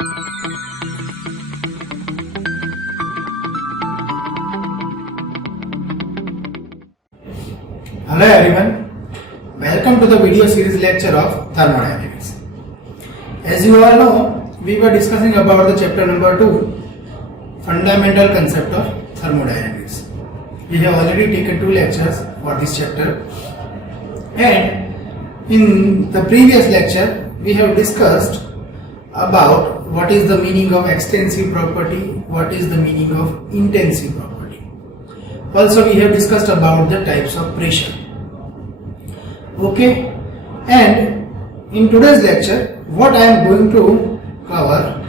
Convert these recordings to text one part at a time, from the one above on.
Hello everyone, welcome to the video series lecture of Thermodynamics. As you all know, we were discussing about the chapter number 2, fundamental concept of thermodynamics. We have already taken 2 lectures for this chapter, and in the previous lecture we have discussed about what is the meaning of extensive property, what is the meaning of intensive property. Also we have discussed about the types of pressure. Okay, and in today's lecture what I am going to cover.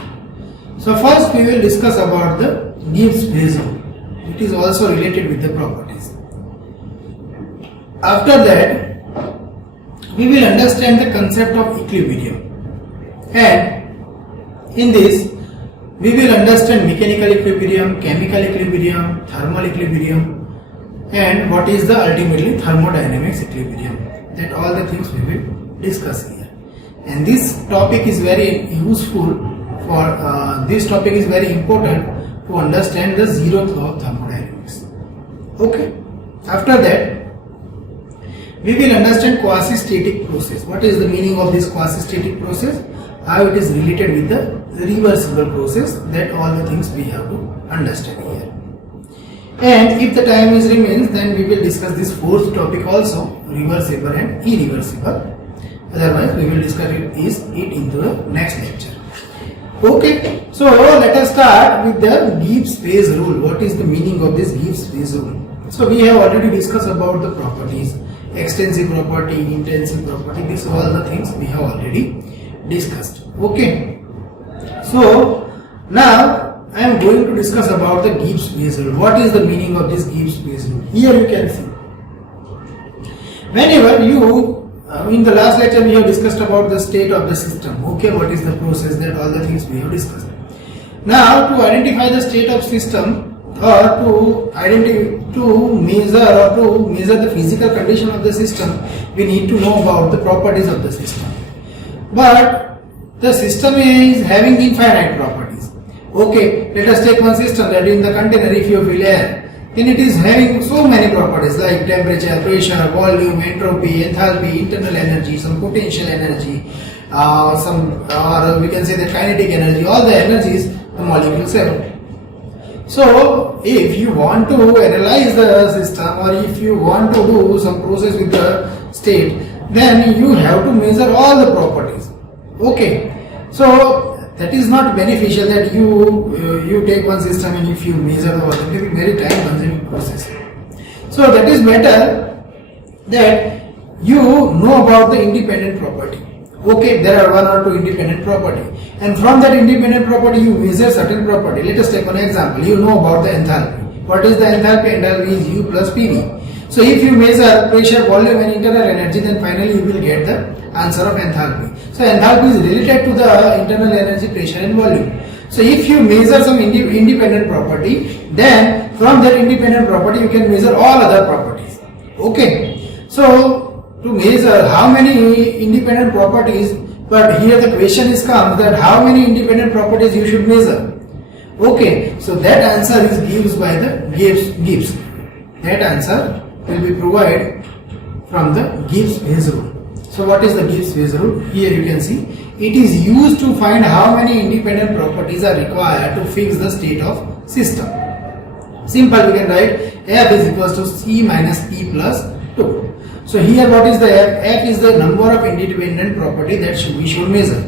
So first we will discuss about the Gibbs phase rule. It is also related with the properties. After that we will understand the concept of equilibrium, and in this we will understand mechanical equilibrium, chemical equilibrium, thermal equilibrium, and what is the ultimately thermodynamics equilibrium. That all the things we will discuss here. And this topic is very useful for this topic is very important to understand the zeroth law of thermodynamics. Okay. After that we will understand quasistatic process. What is the meaning of this quasistatic process? How it is related with the reversible process. That all the things we have to understand here. And if the time is remains, then we will discuss this fourth topic also, reversible and irreversible. Otherwise we will discuss it in the next lecture. Okay, so let us start with the Gibbs phase rule. What is the meaning of this Gibbs phase rule? So we have already discussed about the properties, extensive property, intensive property. These are all the things we have already discussed. Okay, so now I am going to discuss about the Gibbs phase rule. What is the meaning of this Gibbs phase rule? Here you can see. Whenever you, in the last lecture we have discussed about the state of the system. Okay, what is the process, that all the things we have discussed. Now to identify the state of system, or to measure the physical condition of the system, we need to know about the properties of the system. But the system is having infinite properties. Okay, let us take one system that in the container if you fill air, then it is having so many properties like temperature, pressure, volume, entropy, enthalpy, internal energy, some potential energy, or we can say the kinetic energy, all the energies the molecules have. So if you want to analyze the system, or if you want to do some process with the state, then you have to measure all the properties. Okay, so that is not beneficial that you take one system and if you measure all, it will be very time consuming process. So that is better that you know about the independent property. Okay, there are one or two independent property, and from that independent property you measure certain property. Let us take one example. You know about the enthalpy. What is the enthalpy? Enthalpy is U plus PV. So if you measure pressure, volume and internal energy, then finally you will get the answer of enthalpy. So enthalpy is related to the internal energy, pressure and volume. So if you measure some independent property, then from that independent property you can measure all other properties. Okay. So to measure how many independent properties, but here the question is comes that how many independent properties you should measure. Okay. So that answer is given by the Gibbs. That answer will be provided from the Gibbs phase rule. So what is the Gibbs phase rule? Here you can see it is used to find how many independent properties are required to fix the state of system. Simple, we can write F is equals to C minus P plus 2. So here what is the F? F is the number of independent property that we should measure.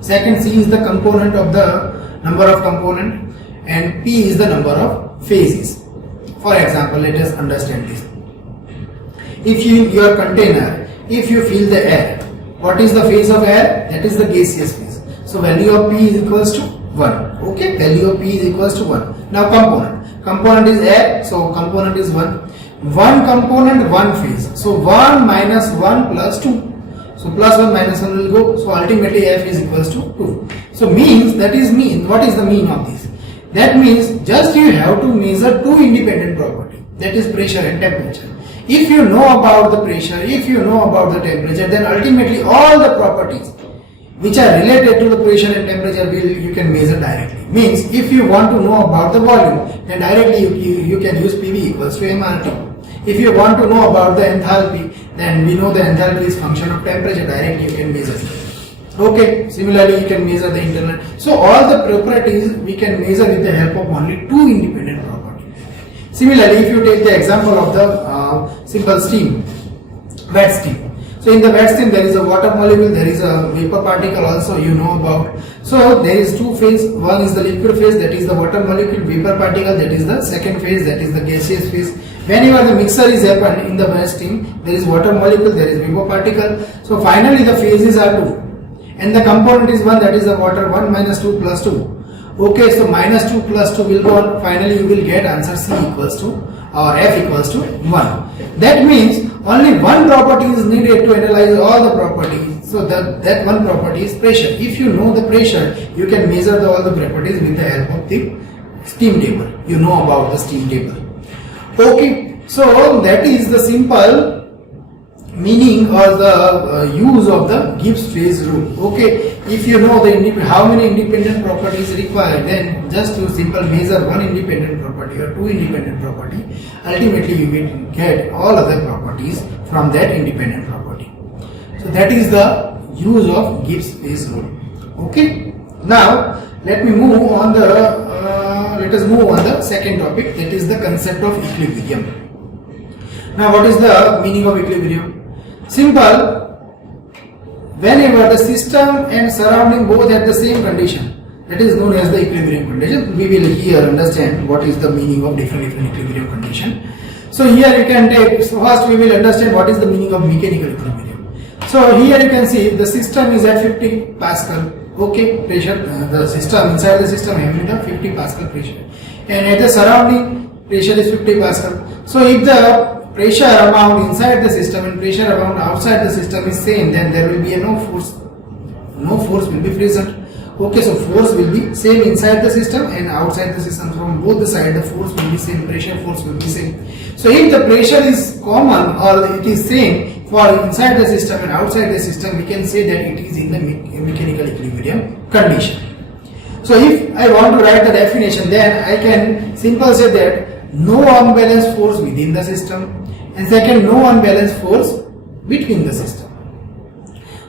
Second, C is the component of the number of component, and P is the number of phases. For example, let us understand this. If your container, if you fill the air, what is the phase of air? That is the gaseous phase. So value of P is equals to 1. Okay, value of P is equals to 1. Now component is air, so component is 1. One component, one phase. So 1 minus 1 plus 2. So plus 1 minus 1 will go. So ultimately F is equals to 2. So what is the mean of this? That means just you have to measure two independent property, that is pressure and temperature. If you know about the pressure, if you know about the temperature, then ultimately all the properties which are related to the pressure and temperature you can measure directly. Means if you want to know about the volume, then directly you can use PV equals to mRT. If you want to know about the enthalpy, then we know the enthalpy is function of temperature, directly you can measure it. Okay, similarly you can measure the internal. So all the properties we can measure with the help of only two independent properties. Similarly, if you take the example of the simple steam, wet steam. So in the wet steam there is a water molecule, there is a vapor particle also you know about. So there is two phase, one is the liquid phase, that is the water molecule, vapor particle, that is the second phase, that is the gaseous phase. Whenever the mixture is happened in the wet steam, there is water molecule, there is vapor particle. So finally the phases are 2 and the component is 1, that is the water. 1 minus 2 plus 2. Okay, so minus 2 plus 2 will go on. Finally you will get answer C equals to or F equals to 1. That means only one property is needed to analyze all the properties. So that one property is pressure. If you know the pressure, you can measure all the properties with the help of the steam table. You know about the steam table. Okay, so that is the simple meaning or the use of the Gibbs phase rule. Okay, if you know how many independent properties required, then just you simple measure one independent property or two independent property. Ultimately you will get all other properties from that independent property. So that is the use of Gibbs phase rule. Okay, now let us move on the second topic, that is the concept of equilibrium. Now what is the meaning of equilibrium? Simple, whenever the system and surrounding both have the same condition, that is known as the equilibrium condition. We will here understand what is the meaning of different equilibrium condition. So here you can take, so first we will understand what is the meaning of mechanical equilibrium. So here you can see the system is at 50 Pascal. Okay, pressure, the system, inside the system having the 50 Pascal pressure, and at the surrounding pressure is 50 Pascal. So if the pressure amount inside the system and pressure amount outside the system is same, then there will be no force will be present. Okay, so force will be same inside the system and outside the system. From both the sides the force will be same, pressure force will be same. So if the pressure is common or it is same for inside the system and outside the system, we can say that it is in the mechanical equilibrium condition. So if I want to write the definition, then I can simply say that no unbalanced force within the system, and second, no unbalanced force between the system.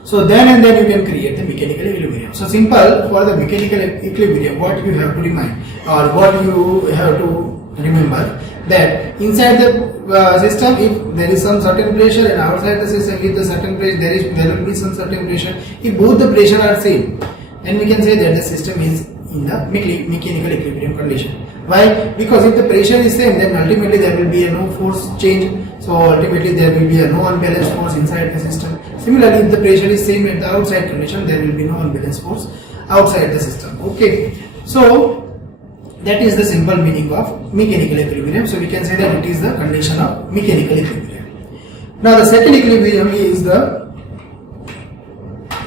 So then and then you can create the mechanical equilibrium. So simple, for the mechanical equilibrium, what you have to remind or what you have to remember, that inside the system, if there is some certain pressure, and outside the system if the certain pressure there will be some certain pressure. If both the pressure are same, then we can say that the system is in the mechanical equilibrium condition. Why? Because if the pressure is same, then ultimately there will be no force change. So ultimately there will be no unbalanced force inside the system. Similarly, if the pressure is same at the outside condition, there will be no unbalanced force outside the system. Okay, so that is the simple meaning of mechanical equilibrium. So we can say that it is the condition of mechanical equilibrium. Now the second equilibrium is the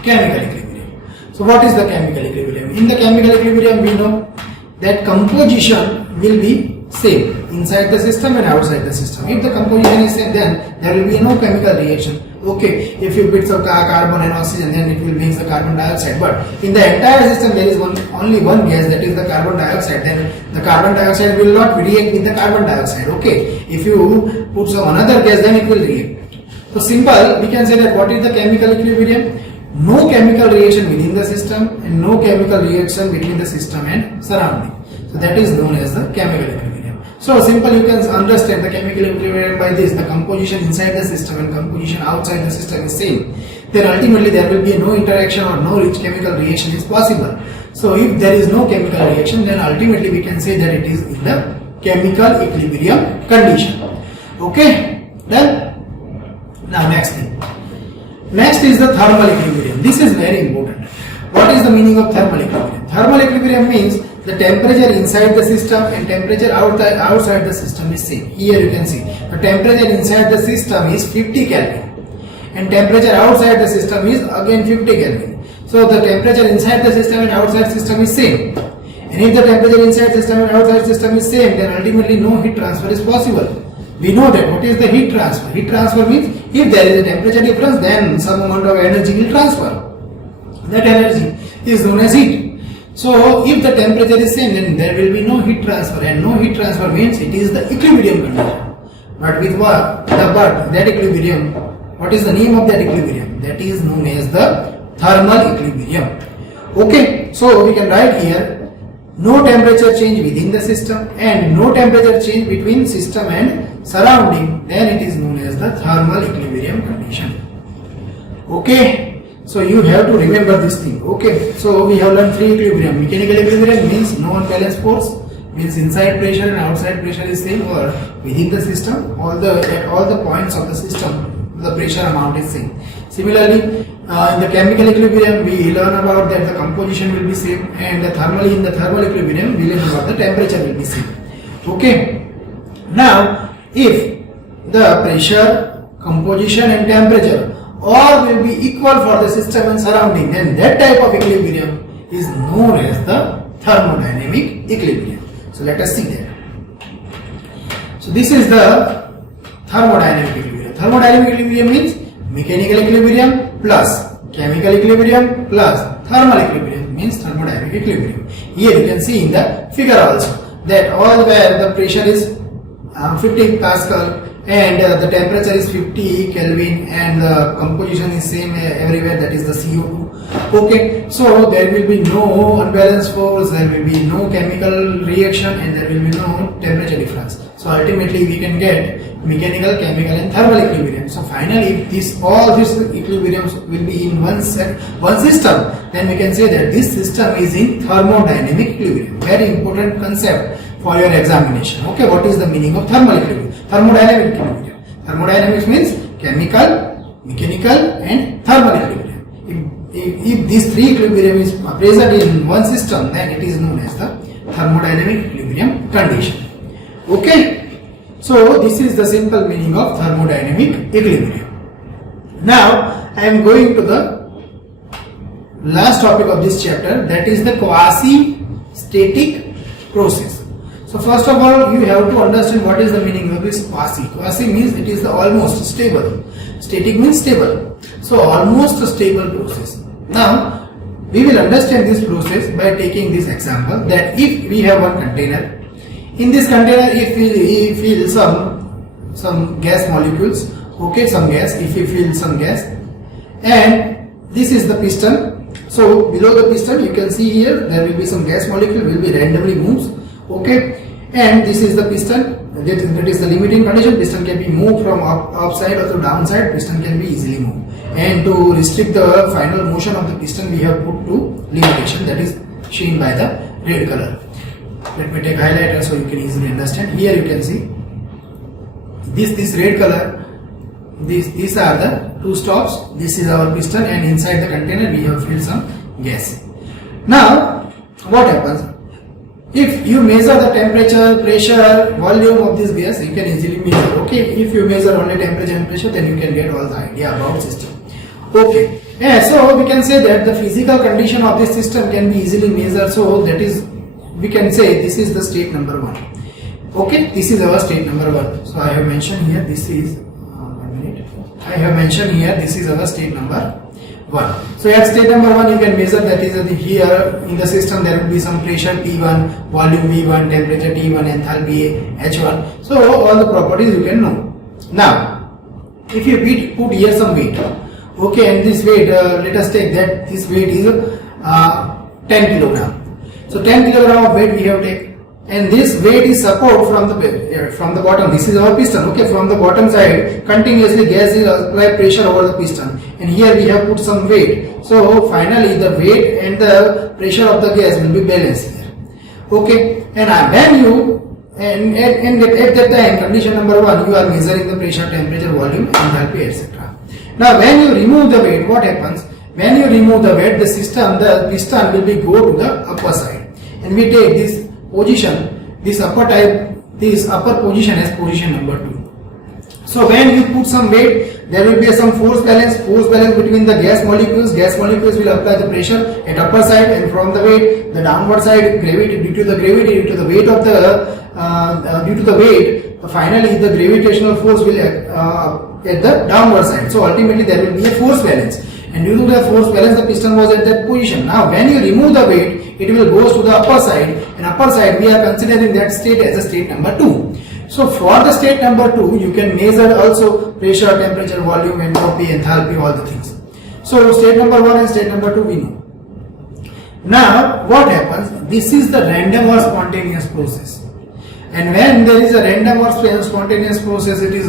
chemical equilibrium. So what is the chemical equilibrium? In the chemical equilibrium, we know that composition will be same inside the system and outside the system. If the composition is same, then there will be no chemical reaction. Okay, if you put some carbon and oxygen, then it will make the carbon dioxide. But in the entire system, there is only one gas, that is the carbon dioxide. Then the carbon dioxide will not react with the carbon dioxide. Okay, if you put some another gas, then it will react. So simple, we can say that what is the chemical equilibrium? No chemical reaction within the system and no chemical reaction between the system and surrounding. So that is known as the chemical equilibrium. So simple, you can understand the chemical equilibrium by this: the composition inside the system and composition outside the system is same. Then ultimately there will be no interaction or no chemical reaction is possible. So if there is no chemical reaction, then ultimately we can say that it is in the chemical equilibrium condition. Okay, then now next thing. Next is the thermal equilibrium. This is very important. What is the meaning of thermal equilibrium? Thermal equilibrium means the temperature inside the system and temperature outside the system is same. Here you can see the temperature inside the system is 50 Kelvin and temperature outside the system is again 50 Kelvin. So the temperature inside the system and outside system is same. And if the temperature inside system and outside system is same, then ultimately no heat transfer is possible. We know that. What is the heat transfer? Heat transfer means if there is a temperature difference, then some amount of energy will transfer. that energy is known as heat. So if the temperature is same, then there will be no heat transfer, and no heat transfer means it is the equilibrium condition. But with what? That equilibrium, what is the name of that equilibrium? That is known as the thermal equilibrium. Okay, so we can write here no temperature change within the system and no temperature change between system and surrounding, then it is known as the thermal equilibrium condition. Okay, so you have to remember this thing. Okay, so we have learned three equilibrium. Mechanical equilibrium means no unbalanced force, means inside pressure and outside pressure is same, or within the system at all the points of the system the pressure amount is same. Similarly, in the chemical equilibrium we learn about that the composition will be same, and in the thermal equilibrium we learn about the temperature will be same. Okay, now if the pressure, composition and temperature all will be equal for the system and surrounding, then that type of equilibrium is known as the thermodynamic equilibrium. So let us see that. So this is the thermodynamic equilibrium. Thermodynamic equilibrium means mechanical equilibrium plus chemical equilibrium plus thermal equilibrium means thermodynamic equilibrium. Here you can see in the figure also that all where the pressure is 50 Pascal and the temperature is 50 Kelvin and the composition is same everywhere, that is the CO2. Okay, so there will be no unbalanced force, there will be no chemical reaction, and there will be no temperature difference. So ultimately we can get mechanical, chemical and thermal equilibrium. So finally all these equilibriums will be in one system, then we can say that this system is in thermodynamic equilibrium. Very important concept for your examination. Okay, what is the meaning of thermal equilibrium? Thermodynamic equilibrium. Thermodynamics means chemical, mechanical and thermal equilibrium. If these three equilibrium is present in one system, then it is known as the thermodynamic equilibrium condition. Okay, so this is the simple meaning of thermodynamic equilibrium. Now I am going to the last topic of this chapter, that is the quasi-static process. So first of all, you have to understand what is the meaning of this quasi. Quasi means it is the almost stable. Static means stable. So almost a stable process. Now we will understand this process by taking this example, that if we have one container, in this container if we fill some gas molecules, okay, if we fill some gas, and this is the piston. So below the piston you can see here there will be some gas molecule will be randomly moves. Okay, and this is the piston, that is the limiting condition. Piston can be moved from upside or to downside, piston can be easily moved, and to restrict the final motion of the piston we have put to limitation, that is shown by the red color. Let me take highlighter so you can easily understand. Here you can see this red color, these are the two stops. This is our piston, and inside the container we have filled some gas. Now what happens? If you measure the temperature, pressure, volume of this gas, you can easily measure. Okay, if you measure only temperature and pressure, then you can get all the idea about system. Okay, yeah, so we can say that the physical condition of this system can be easily measured. So that is, we can say this is the state number 1. Okay, this is our state number 1. So I have mentioned here this is I have mentioned here this is our state number 1. So at state number 1 you can measure, that is here in the system there will be some pressure P1, volume V1, temperature T1, enthalpy H1. So all the properties you can know. Now if you put here some weight, okay, and this weight let us take that this weight is 10 kilogram. So 10 kilogram of weight we have taken, and this weight is support from the bottom. This is our piston. Okay, from the bottom side continuously gas is applied pressure over the piston, and here we have put some weight. So finally the weight and the pressure of the gas will be balanced here. Okay, and when you at that time condition number 1 you are measuring the pressure, temperature, volume, enthalpy, etc. Now when you remove the weight, what happens? When you remove the weight, the piston will be go to the upper side, and we take this position, this upper position as position number 2. So when you put some weight, there will be some force balance between the gas molecules. Gas molecules will apply the pressure at upper side, and from the weight, the downward side, gravity, due to the weight of the weight, finally the gravitational force will at the downward side. So ultimately there will be a force balance. and due to the force balance the piston was at that position. Now when you remove the weight, it will go to the upper side, and upper side we are considering that state as a state number 2. So for the state number 2, you can measure also pressure, temperature, volume, entropy, enthalpy, all the things. So state number 1 and state number 2 we know. Now what happens? This is the random or spontaneous process. And when there is a random or spontaneous process, it is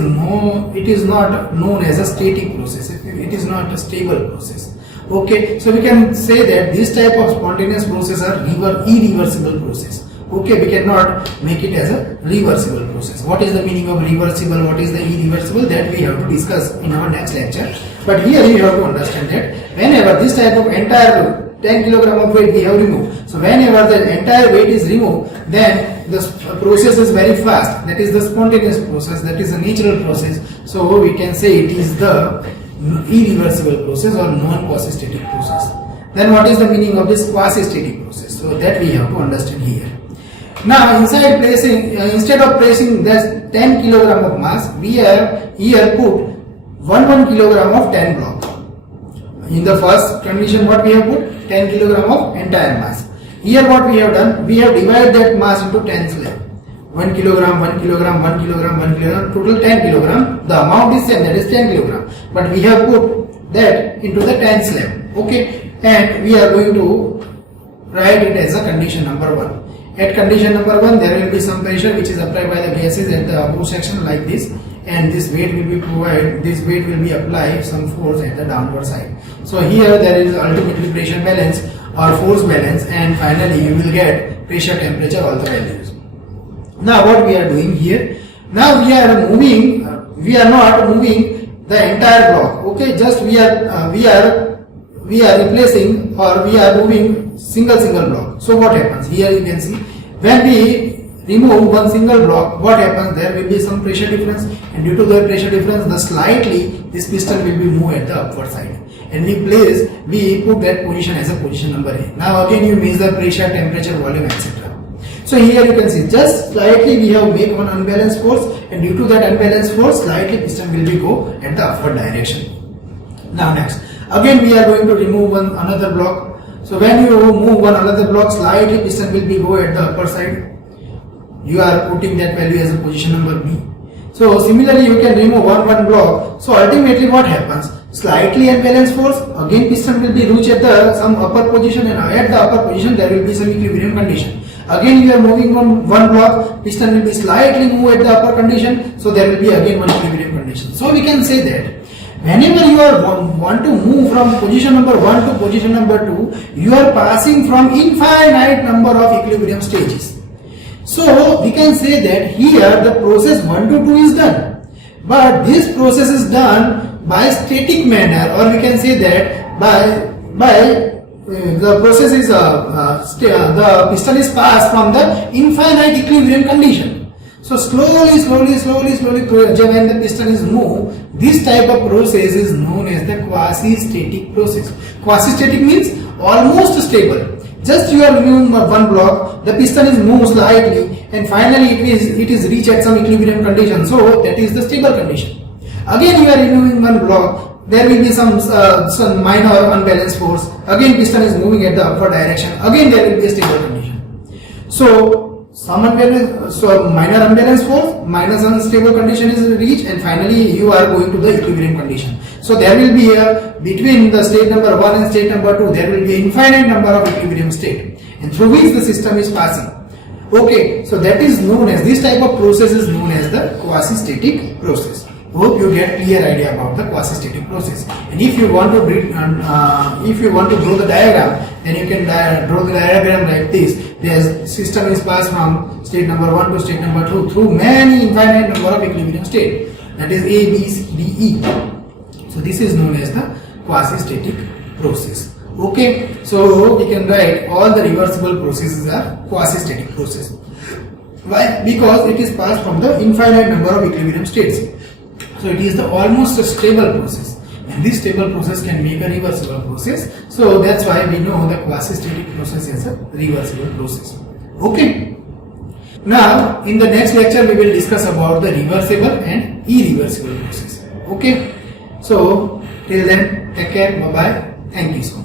not known as a static process. It is not a stable process. Okay, so we can say that this type of spontaneous process are irreversible process. Okay, we cannot make it as a reversible process. What is the meaning of reversible? What is the irreversible? That we have to discuss in our next lecture. But here you have to understand that whenever this type of entire 10 kg of weight we have removed. So whenever the entire weight is removed, then the process is very fast. That is the spontaneous process. That is a natural process. So we can say it is the irreversible process or non-quasistatic process. Then what is the meaning of this quasistatic process? So that we have to understand here. Now instead of placing this 10 kg of mass, we have here put 1 kg of 10 block. In the first condition what we have put 10 kg of entire mass. Here what we have done, we have divided that mass into 10 slabs. 1 kg, 1 kg, 1 kg, 1 kg, total 10 kg. The amount is same, that is 10 kg. But we have put that into the 10 slab. Okay, and we are going to write it as a condition number 1. At condition number 1, there will be some pressure which is applied by the gases at the upper section like this, and this weight will be provided. This weight will be applied some force at the downward side. So here there is ultimately pressure balance or force balance, and finally you will get pressure, temperature, all the values. Now what we are doing here? Now we are moving. We are not moving the entire block. Okay, just we are replacing or we are moving single block. So what happens? Here you can see when we remove one single block, what happens? There will be some pressure difference, and due to the pressure difference, this piston will be moved at the upward side, and we put that position as a position number A. Now again you measure pressure, temperature, volume, etc. So here you can see just slightly we have made one unbalanced force, and due to that unbalanced force, slightly piston will be go at the upward direction. Now next, again we are going to remove another block. So when you move one another block, slightly piston will be go at the upper side. You are putting that value as a position number B. So similarly you can remove one block. So ultimately what happens? Slightly unbalanced force, again piston will be reached at some upper position, and at the upper position there will be some equilibrium condition. Again you are moving on one block, piston will be slightly move at the upper condition, so there will be again one equilibrium condition. So we can say that whenever you want to move from position number 1 to position number 2, you are passing from infinite number of equilibrium stages. So we can say that here the process 1 to 2 is done, but this process is done by static manner, or we can say that the process is the piston is passed from the infinite equilibrium condition. So slowly when the piston is moved, this type of process is known as the quasi-static process. Quasi-static means almost stable. Just you are removing one block, the piston is moved slightly, and finally it is reached at some equilibrium condition. So that is the stable condition. Again you are removing one block, there will be some minor unbalanced force. Again piston is moving at the upward direction. Again there will be a stable condition. So minor unbalanced force, minus unstable condition is reached, and finally you are going to the equilibrium condition. So there will be between the state number 1 and state number 2, there will be infinite number of equilibrium state, and through which the system is passing. Okay, so that is known as, this type of process is known as the quasi-static process. Hope you get clear idea about the quasi-static process. And if you want to draw the diagram, then you can draw the diagram like this. The system is passed from state number 1 to state number 2 through many infinite number of equilibrium state. That is A, B, C, D, E. So this is known as the quasi-static process. Okay, so we can write all the reversible processes are quasi-static process. Why? Because it is passed from the infinite number of equilibrium states. So it is the almost a stable process, and this stable process can make a reversible process. So that's why we know the quasi-static process is a reversible process. Okay. Now in the next lecture we will discuss about the reversible and irreversible process. Okay. So Till then, take care. Bye bye. Thank you so much.